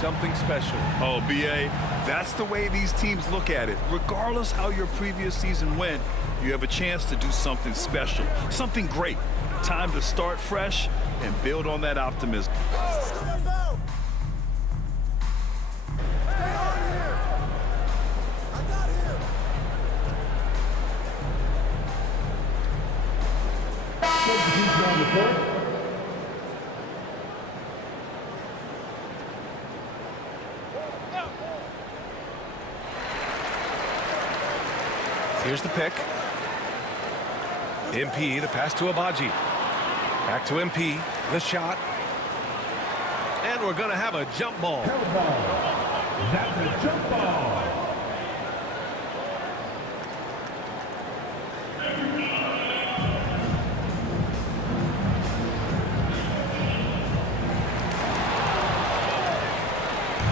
something special. Oh, B.A., that's the way these teams look at it. Regardless how your previous season went, you have a chance to do something special, something great. Time to start fresh and build on that optimism. Here's the pick. MP, the pass to Agbaji. Back to MP, the shot. And we're going to have a jump ball. That's a jump ball.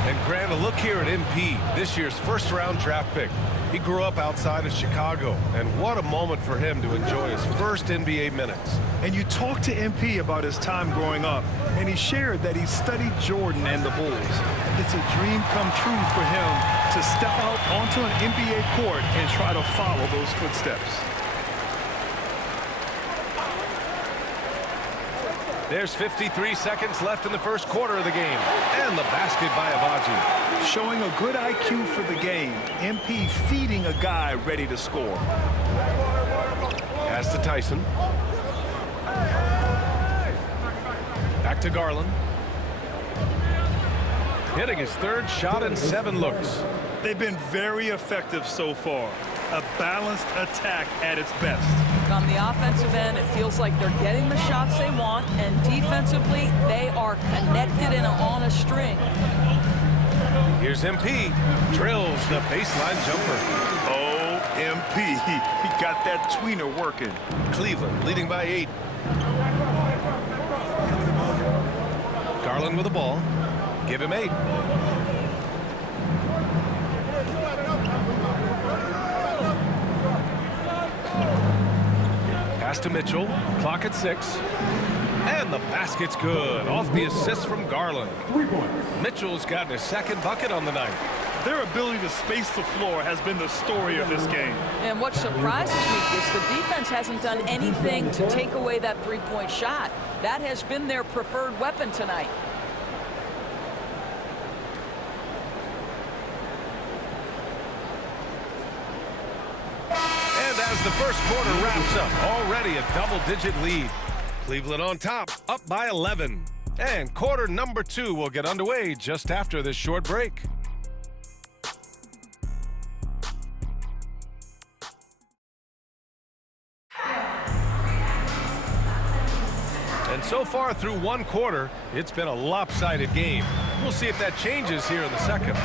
And Grant, a look here at MP, this year's first-round draft pick. He grew up outside of Chicago, and what a moment for him to enjoy his first NBA minutes. And you talked to MP about his time growing up, and he shared that he studied Jordan and the Bulls. It's a dream come true for him to step out onto an NBA court and try to follow those footsteps. There's 53 seconds left in the first quarter of the game. And the basket by Agbaji. Showing a good IQ for the game. MP feeding a guy ready to score. Pass to Tyson. Back to Garland. Hitting his third shot in 7 looks. They've been very effective so far. A balanced attack at its best. On the offensive end, it feels like they're getting the shots they want, and defensively, they are connected and on a string. Here's MP. Drills the baseline jumper. Oh, MP. He got that tweener working. Cleveland leading by 8. Garland with the ball. Give him 8. Pass to Mitchell. Clock at 6. And the basket's good. Off the assist from Garland. Mitchell's gotten his second bucket on the night. Their ability to space the floor has been the story of this game. And what surprises me is the defense hasn't done anything to take away that three-point shot. That has been their preferred weapon tonight. As the first quarter wraps up, already a double-digit lead. Cleveland on top, up by 11. And quarter number 2 will get underway just after this short break. And so far through one quarter, it's been a lopsided game. We'll see if that changes here in the second.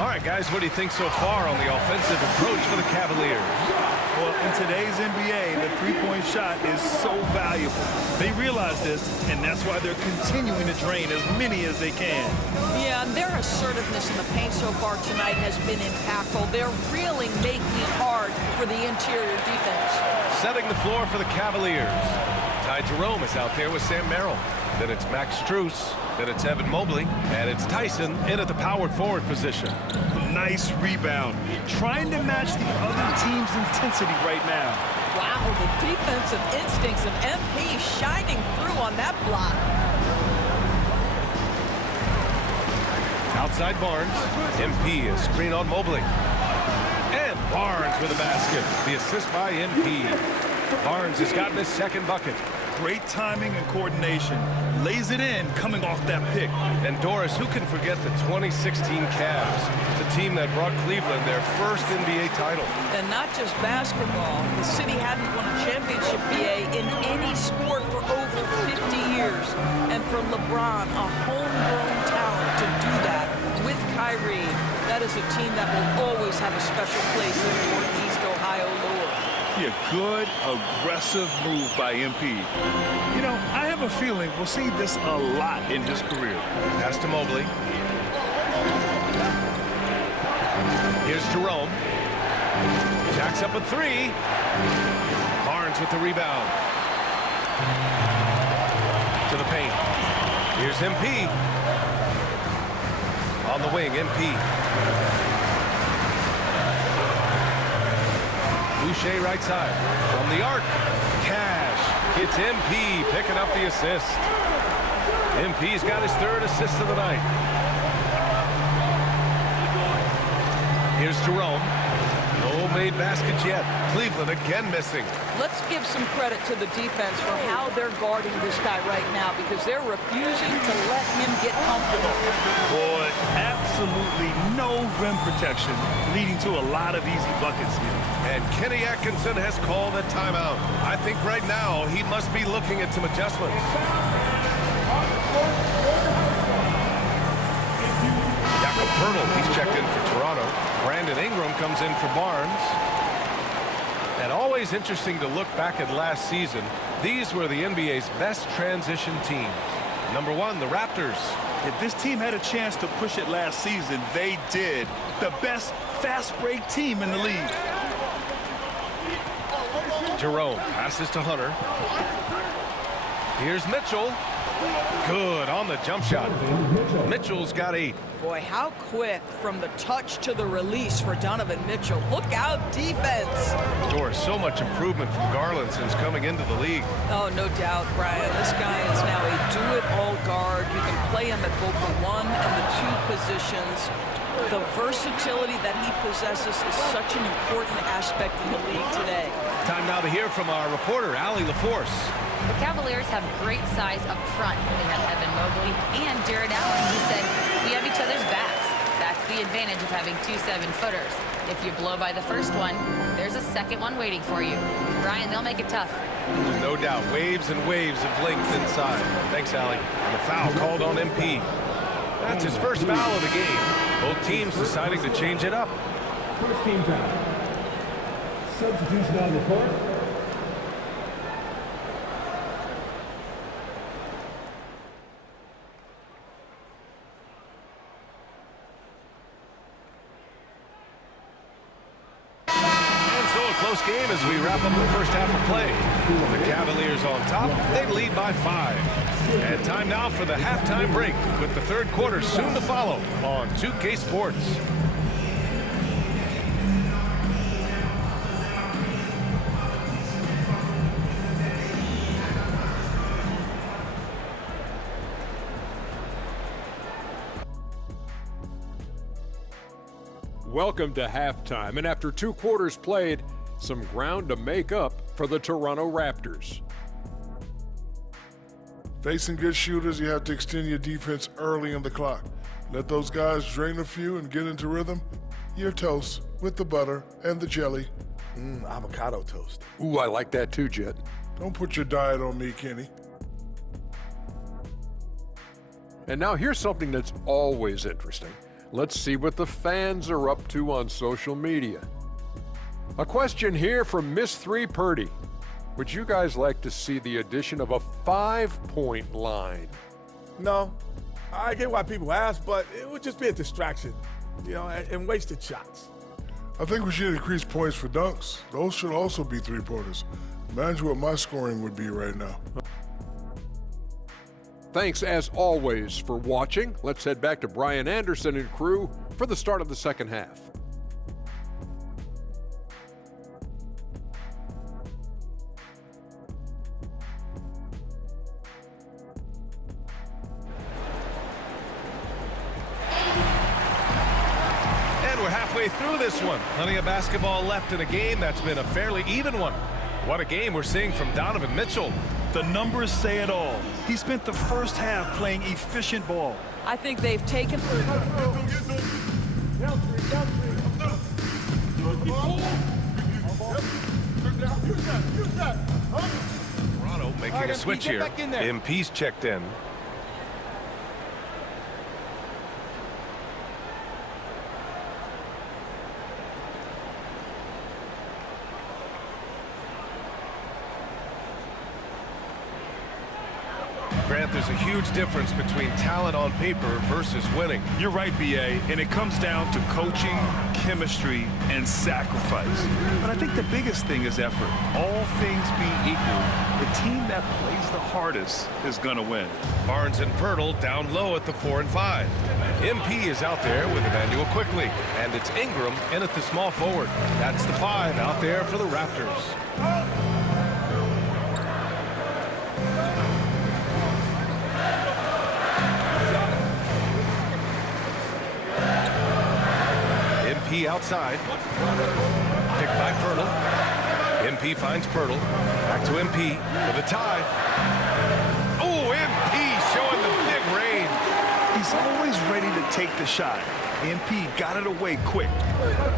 All right, guys, what do you think so far on the offensive approach for the Cavaliers? Well, in today's NBA, the three-point shot is so valuable. They realize this, and that's why they're continuing to drain as many as they can. Yeah, and their assertiveness in the paint so far tonight has been impactful. They're really making it hard for the interior defense. Setting the floor for the Cavaliers. Ty Jerome is out there with Sam Merrill. Then it's Max Strus. Then it's Evan Mobley. And it's Tyson in at the power forward position. Nice rebound. Trying to match the other team's intensity right now. Wow, the defensive instincts of MP shining through on that block. Outside Barnes. MP is screen on Mobley. And Barnes with a basket. The assist by MP. Barnes has gotten his second bucket. Great timing and coordination. Lays it in coming off that pick. And Doris, who can forget the 2016 Cavs, the team that brought Cleveland their first NBA title. And not just basketball. The city hadn't won a championship, BA, in any sport for over 50 years. And for LeBron, a homegrown talent to do that with Kyrie, that is a team that will always have a special place in Northeast Ohio lore. Yeah, good, aggressive move by MP. You know, I have a feeling we'll see this a lot in his career. Pass to Mobley. Here's Jerome. Jacks up a 3. Barnes with the rebound. To the paint. Here's MP. On the wing, MP. Boucher right side. From the arc. Cash. It's MP picking up the assist. MP's got his third assist of the night. Here's Jerome. No made baskets yet. Cleveland again missing. Let's give some credit to the defense for how they're guarding this guy right now, because they're refusing to let him get comfortable. Boy, absolutely no rim protection, leading to a lot of easy buckets here. And Kenny Atkinson has called a timeout. I think right now he must be looking at some adjustments. Jakob Poeltl, he's checked in for Toronto. Brandon Ingram comes in for Barnes. And always interesting to look back at last season. These were the NBA's best transition teams. Number one, the Raptors. If this team had a chance to push it last season, they did. The best fast break team in the league. Jerome passes to Hunter. Here's Mitchell. Good on the jump shot. Mitchell's got 8. Boy, how quick from the touch to the release for Donovan Mitchell. Look out, defense. Doris, so much improvement from Garland since coming into the league. Oh, no doubt, Brian. This guy is now a do-it-all guard. You can play him at both the 1 and the 2 positions. The versatility that he possesses is such an important aspect in the league today. Time now to hear from our reporter, Allie LaForce. The Cavaliers have great size up front. They have Evan Mobley and Jared Allen, who said, we have each other's backs. That's the advantage of having 2 7-footers. If you blow by the first one, there's a second one waiting for you. Brian, they'll make it tough. No doubt, waves and waves of length inside. Thanks, Allie. And the foul called on MP. That's his first foul of the game. Both teams deciding to change it up. First team foul. Substitution on the court. Close game as we wrap up the first half of play. The Cavaliers on top. They lead by 5. And time now for the halftime break, with the third quarter soon to follow on 2K Sports. Welcome to halftime, and after 2 quarters played, some ground to make up for the Toronto Raptors. Facing good shooters, you have to extend your defense early in the clock. Let those guys drain a few and get into rhythm. Your toast with the butter and the jelly. Avocado toast. Ooh, I like that too, Jet. Don't put your diet on me, Kenny. And now here's something that's always interesting. Let's see what the fans are up to on social media. A question here from Miss 3 Purdy. Would you guys like to see the addition of a 5-point line? No, I get why people ask, but it would just be a distraction, and wasted shots. I think we should increase points for dunks. Those should also be 3-pointers. Imagine what my scoring would be right now. Thanks, as always, for watching. Let's head back to Brian Anderson and crew for the start of the second half. And we're halfway through this one. Plenty of basketball left in a game that's been a fairly even one. What a game we're seeing from Donovan Mitchell. The numbers say it all. He spent the first half playing efficient ball. I think they've taken... Toronto making a switch here. MP's checked in. Grant, there's a huge difference between talent on paper versus winning. You're right, B.A., and it comes down to coaching, chemistry, and sacrifice. But I think the biggest thing is effort. All things being equal, the team that plays the hardest is going to win. Barnes and Pirtle down low at the 4 and 5. MP is out there with Emmanuel Quickly, and it's Ingram in at the small forward. That's the 5 out there for the Raptors. MP outside. Picked by Pirtle. MP finds Pirtle. Back to MP for the tie. Oh, MP showing the big range. He's always ready to take the shot. MP got it away quick.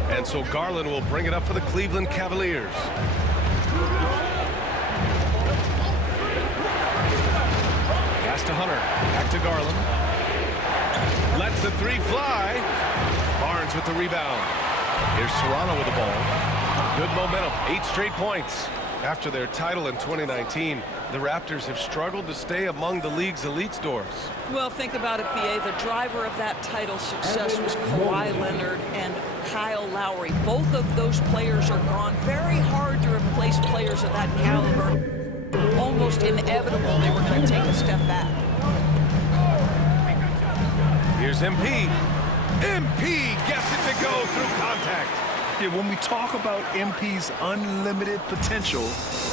And so Garland will bring it up for the Cleveland Cavaliers. Pass to Hunter. Back to Garland. Lets the 3 fly. Barnes with the rebound. Here's Serrano with the ball. Good momentum. 8 straight points. After their title in 2019, the Raptors have struggled to stay among the league's elite scores. Well, think about it, B.A. The driver of that title success was Kawhi Leonard and Kyle Lowry. Both of those players are gone. Very hard to replace players of that caliber. Almost inevitable they were going to take a step back. Here's MP. MP gets it to go through contact. Yeah, when we talk about MP's unlimited potential,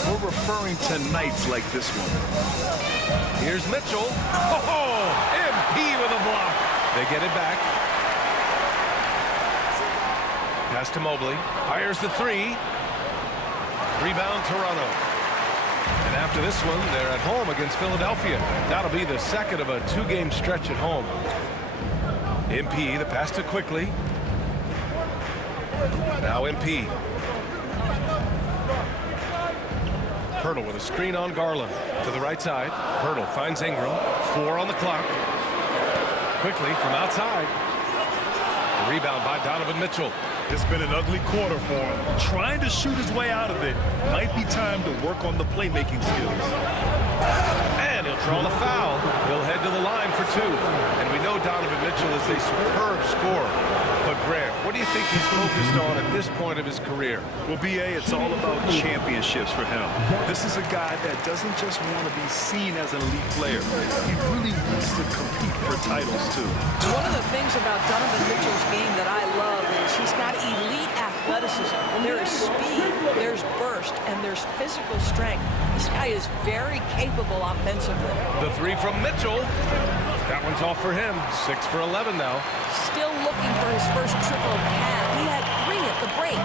we're referring to nights like this one. Here's Mitchell. Oh, MP with a block. They get it back. Pass to Mobley. Fires the 3. Rebound Toronto. And after this one, they're at home against Philadelphia. That'll be the second of a 2-game stretch at home. MP, the pass to Quickly. Now MP. Pirtle with a screen on Garland. To the right side. Pirtle finds Ingram. 4 on the clock. Quickly from outside. The rebound by Donovan Mitchell. It's been an ugly quarter for him. Trying to shoot his way out of it. Might be time to work on the playmaking skills. And he'll draw the foul. He'll head to the line for 2. And we know Donovan Mitchell is a superb scorer. But Grant, what do you think he's focused on at this point of his career? Well, B.A., it's all about championships for him. This is a guy that doesn't just want to be seen as an elite player. He really wants to compete for titles, too. One of the things about Donovan Mitchell's game that I love is he's got elite athleticism. There is speed, there's burst, and there's physical strength. This guy is very capable offensively. The 3 from Mitchell. That one's off for him. 6 for 11 now. Still looking for his first triple of the half. He had 3 at the break.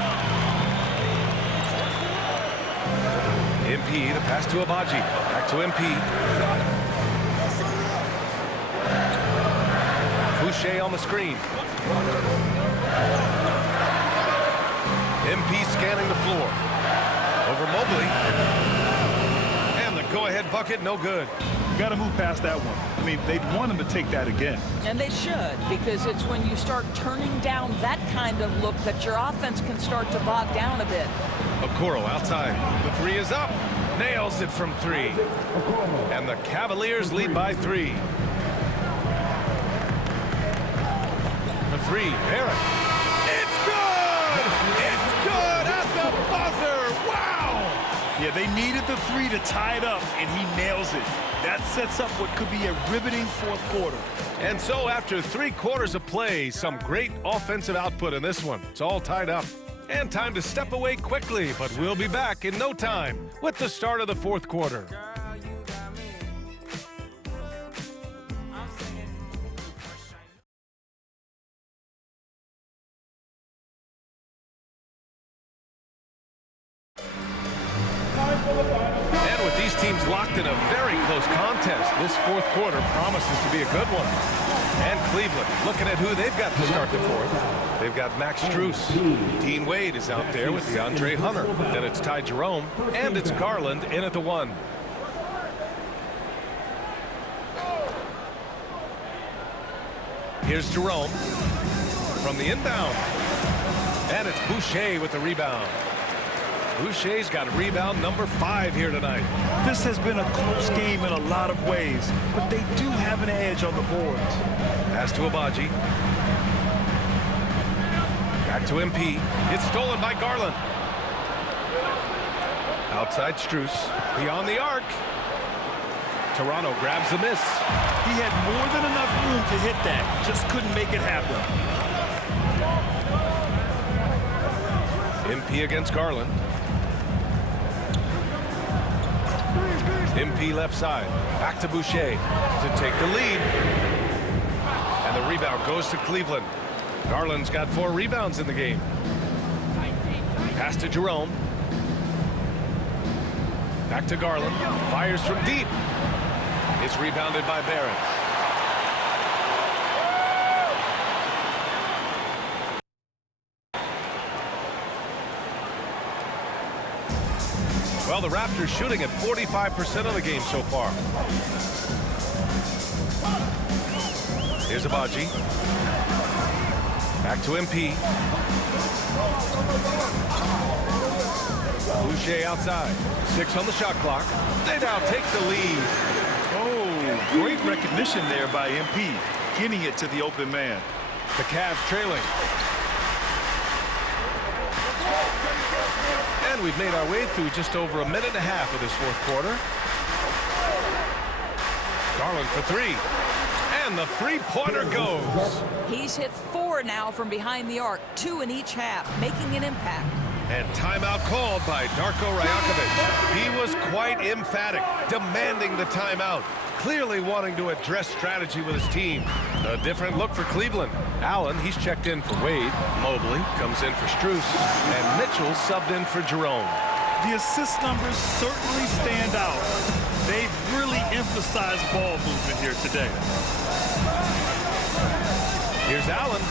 MP, the pass to Abaji. Back to MP. Boucher on the screen. MP scanning the floor. Over Mobley. And the go-ahead bucket, no good. Got to move past that one. I mean, they'd want him to take that again. And they should, because it's when you start turning down that kind of look that your offense can start to bog down a bit. Okoro outside. The 3 is up. Nails it from 3. And the Cavaliers lead by 3. The 3, Barrett. It's good! It's good at the buzzer! Wow! Yeah, they needed the 3 to tie it up, and he nails it. That sets up what could be a riveting 4th quarter. And so after 3 quarters of play, some great offensive output in this one. It's all tied up. And time to step away quickly, but we'll be back in no time with the start of the 4th quarter. And with these teams locked in a very close contest, this 4th quarter promises to be a good one. And Cleveland, looking at who they've got to start the 4th. They've got Max Strus. Dean Wade is out there with DeAndre Hunter. Then it's Ty Jerome, and it's Garland in at the 1. Here's Jerome from the inbound. And it's Boucher with the rebound. Boucher's got rebound number 5 here tonight. This has been a close game in a lot of ways, but they do have an edge on the boards. Pass to Agbaji. Back to MP. It's stolen by Garland. Outside Strus. Beyond the arc. Toronto grabs the miss. He had more than enough room to hit that. Just couldn't make it happen. MP against Garland. MP left side. Back to Boucher to take the lead. And the rebound goes to Cleveland. Garland's got 4 rebounds in the game. Pass to Jerome. Back to Garland. Fires from deep. It's rebounded by Barron. Well, the Raptors shooting at 45% of the game so far. Here's Agbaji. Back to MP. Boucher outside. 6 on the shot clock. They now take the lead. Oh, great recognition there by MP, getting it to the open man. The Cavs trailing. And we've made our way through just over a minute and a half of this 4th quarter. Garland for 3. And the three-pointer goes. He's hit 4 now from behind the arc, 2 in each half, making an impact. And timeout called by Darko Rajakovic. He was quite emphatic, demanding the timeout, clearly wanting to address strategy with his team. A different look for Cleveland. Allen, he's checked in for Wade. Mobley comes in for Strus. And Mitchell subbed in for Jerome. The assist numbers certainly stand out. They've really emphasized ball movement here today. Here's Allen.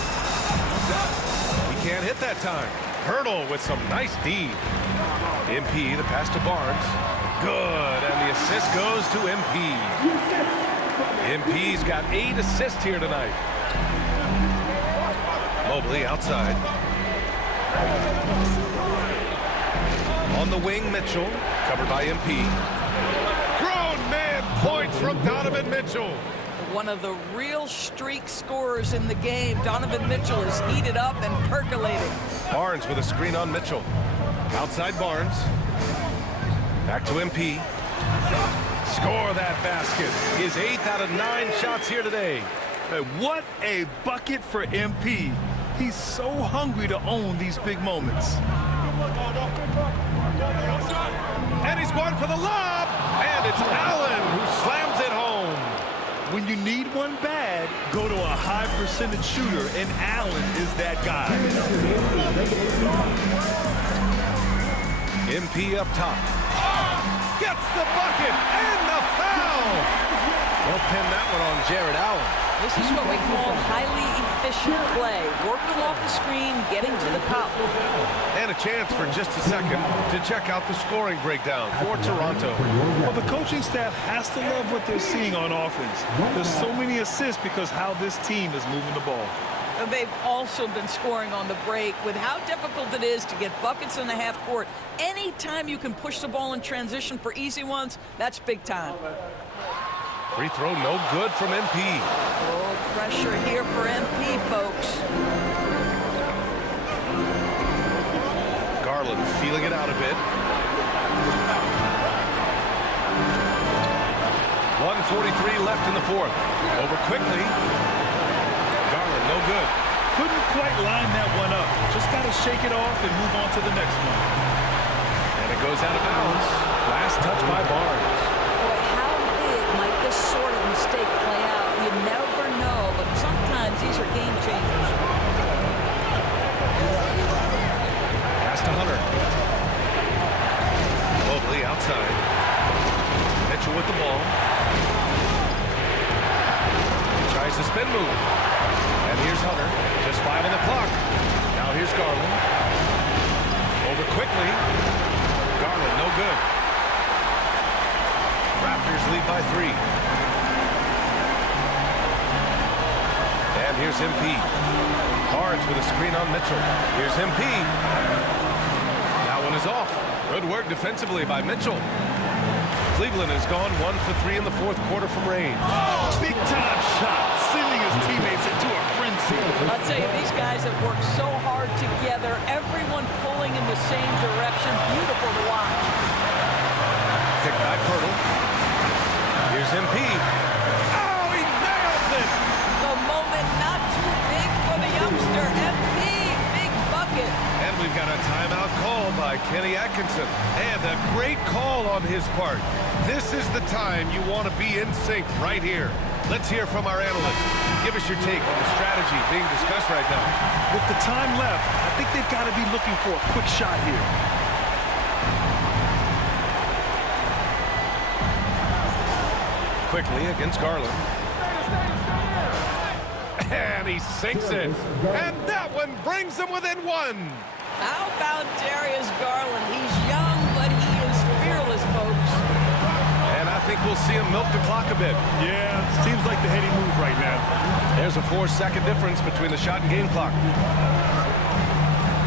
He can't hit that time. Hurdle with some nice D. MP, the pass to Barnes. Good, and the assist goes to MP. MP's got 8 assists here tonight. Mobley outside. On the wing, Mitchell, covered by MP. Grown man points from Donovan Mitchell. One of the real streak scorers in the game. Donovan Mitchell is heated up and percolating. Barnes with a screen on Mitchell. Outside Barnes. Back to MP. Score that basket. His 8th out of 9 shots here today. What a bucket for MP. He's so hungry to own these big moments. And he's going for the lob. And it's Allen who slams it home. When you need one bad, go to a high percentage shooter, and Allen is that guy. MP up top. Gets the bucket and the foul. They'll pin that one on Jared Allen. This is what we call highly efficient play. Working off the screen, getting to the cup. And a chance for just a second to check out the scoring breakdown for Toronto. Well, the coaching staff has to love what they're seeing on offense. There's so many assists because how this team is moving the ball. And they've also been scoring on the break with how difficult it is to get buckets in the half court. Anytime you can push the ball in transition for easy ones, that's big time. Free throw no good from MP. Oh, pressure here for MP, folks. Garland feeling it out a bit. 1:43 left in the 4th. Over quickly. Garland no good. Couldn't quite line that one up. Just got to shake it off and move on to the next one. And it goes out of bounds. Last touch by Barnes. Boy, how big might this sort of mistake play out? You never know, but sometimes these are game changers. Pass to Hunter. Mobley outside. Mitchell with the ball. Tries the spin move. And here's Hunter. Just 5 on the clock. Now here's Garland. Over quickly. Garland no good. Raptors lead by 3. And here's MP. Barnes with a screen on Mitchell. Here's MP. That one is off. Good work defensively by Mitchell. Cleveland has gone 1 for 3 in the fourth quarter from range. Oh, big-time shot, sending his teammates into a frenzy. I'll tell you, these guys have worked so hard together, everyone pulling in the same direction. Beautiful to watch. Picked by Pirtle. Here's MP. Oh, he nails it! The moment not too big for the youngster. MP, big bucket. And we've got a timeout call by Kenny Atkinson. And a great call on his part. This is the time you want to be in sync right here. Let's hear from our analyst. Give us your take on the strategy being discussed right now. With the time left, I think they've got to be looking for a quick shot here. Quickly against Garland. And he sinks it. And that one brings them within one. How about Darius Garland? He's young, but he is fearless, folks. And I think we'll see him milk the clock a bit. Yeah, seems like the heady move right now. There's a 4-second difference between the shot and game clock.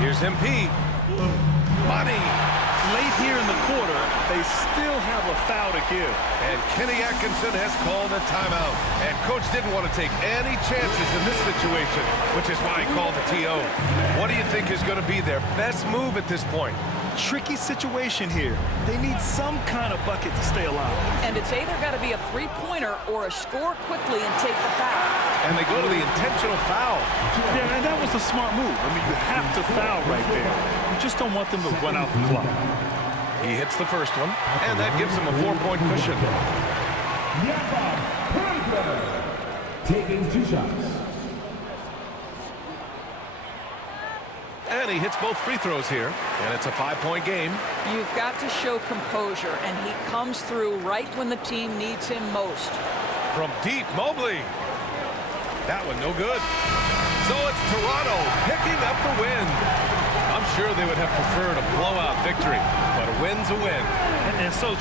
Here's MP. Money. Late here in the quarter, they still have a foul to give. And Kenny Atkinson has called a timeout. And coach didn't want to take any chances in this situation, which is why he called the TO. What do you think is going to be their best move at this point? Tricky situation here. They need some kind of bucket to stay alive. And it's either got to be a three-pointer or a score quickly and take the foul. And they go to the intentional foul. Yeah, and that was a smart move. I mean, you have to foul right there. You just don't want them to run out the clock. He hits the first one, and that gives him a 4-point cushion. Taking 2 shots. And he hits both free throws here, and it's a 5-point game. You've got to show composure, and he comes through right when the team needs him most. From deep, Mobley. That one no good. So it's Toronto picking up the win. I'm sure they would have preferred a blowout victory, but a win's a win. And so